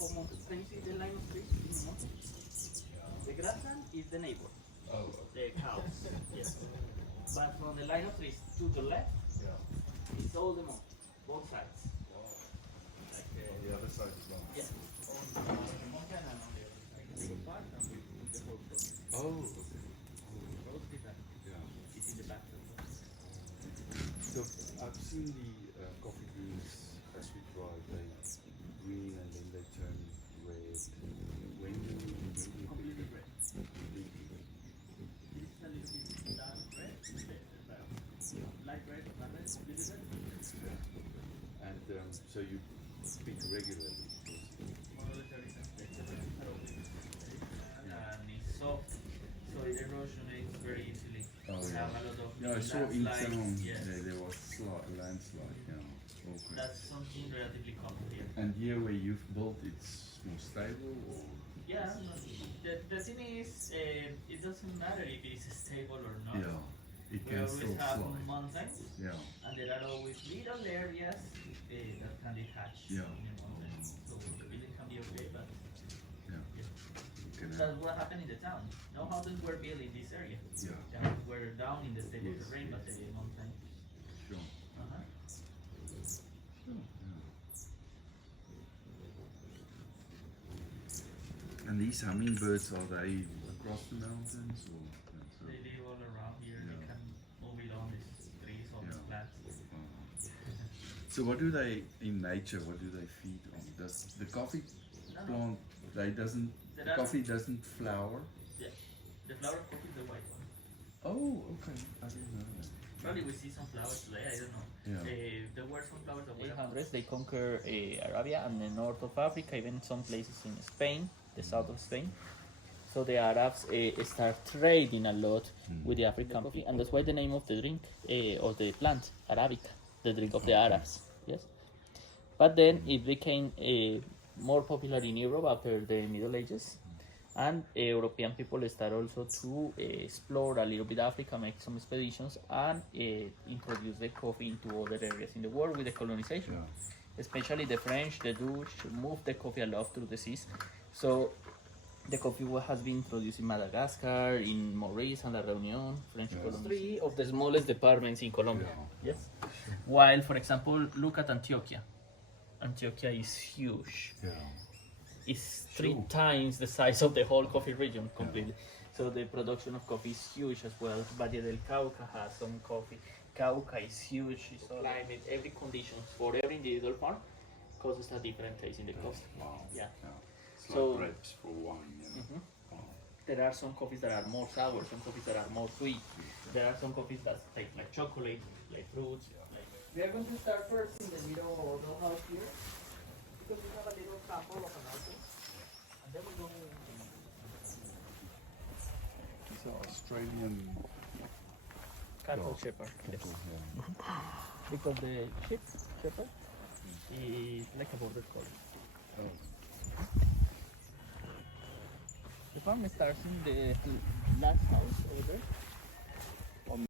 of mountains. Can you see the line of trees in the mountains? The grassland is the neighbor, Oh, the cows. Yes. But from the line of trees to the left, yeah. it's all the mountain, both sides. Wow. Like, On the other side as well. yeah, on the mountain and on the other side. The little park and with the whole road. Oh, okay. Road is that. Yeah. It's in the back of the road. So I've seen the coffee beans as we dry, they green and then they turn red. When do you Completely red. completely This is a little bit dark red, light red, not red, completely red. and so you pick regularly. One of the traditions that and it's soft, so it erosionates very easily. Oh, We yeah. have a lot of Yeah, I saw in landslides, town yes. there was a landslide. Yeah. Okay. That's something relatively common here. And here where you've built, it's more stable, or Yeah, the thing is, it doesn't matter if it's stable or not. it We can still always have slide. mountains, Yeah. and there are always little areas that can detach Yeah. in the mountains. So the building can be okay, but Yeah. yeah. Can I- That's what happened in the town. No houses were built in this area. Yeah. The houses were down in the stable Yes, terrain, but yes. the mountain. Sure. Uh-huh. And these hummingbirds, are they across the mountains, or? They live all around here. They Yeah. can move it on these trees, on these Yeah. plants. So what do they, in nature, what do they feed on? Does the coffee plant, the coffee doesn't flower? Yeah. The flower of coffee is the white one. Oh, okay, I didn't know that. Probably we see some flowers today, I don't know. Yeah. There were some flowers that were 800s, they conquer Arabia and the north of Africa, even some places in Spain, the south of Spain. So the Arabs start trading a lot with the African coffee, and that's why the name of the drink or the plant, Arabica, the drink of the Arabs. Yes, but then it became more popular in Europe after the Middle Ages, and European people start also to explore a little bit Africa, make some expeditions, and introduce the coffee into other areas in the world with the colonization. Yeah. Especially the French, the Dutch moved the coffee a lot through the seas. So the coffee has been introduced in Madagascar, in Maurice and La Reunion, French colonies. Three of the smallest departments in Colombia. Yeah. Yes. While, for example, look at Antioquia. Antioquia is huge. Yeah. It's three Sure. times the size of the whole coffee region completely. So the production of coffee is huge as well. Valle del Cauca has some coffee. Cauca is huge. It's climate, every condition for every individual farm causes a different taste in the coffee. Wow. Yeah. It's So- like grapes for wine, you know. Mhm. Wow. There are some coffees that are more sour, some coffees that are more sweet. There are some coffees that taste like chocolate, like fruits. We are going to start first in the middle of the house here, because we have a little sample of an apple, and then we go. These are Australian Cattle Yeah. shepherd. Yes. cattle, yeah. Because the shepherd is like a border collie. Oh. The farm starts in the last house over there.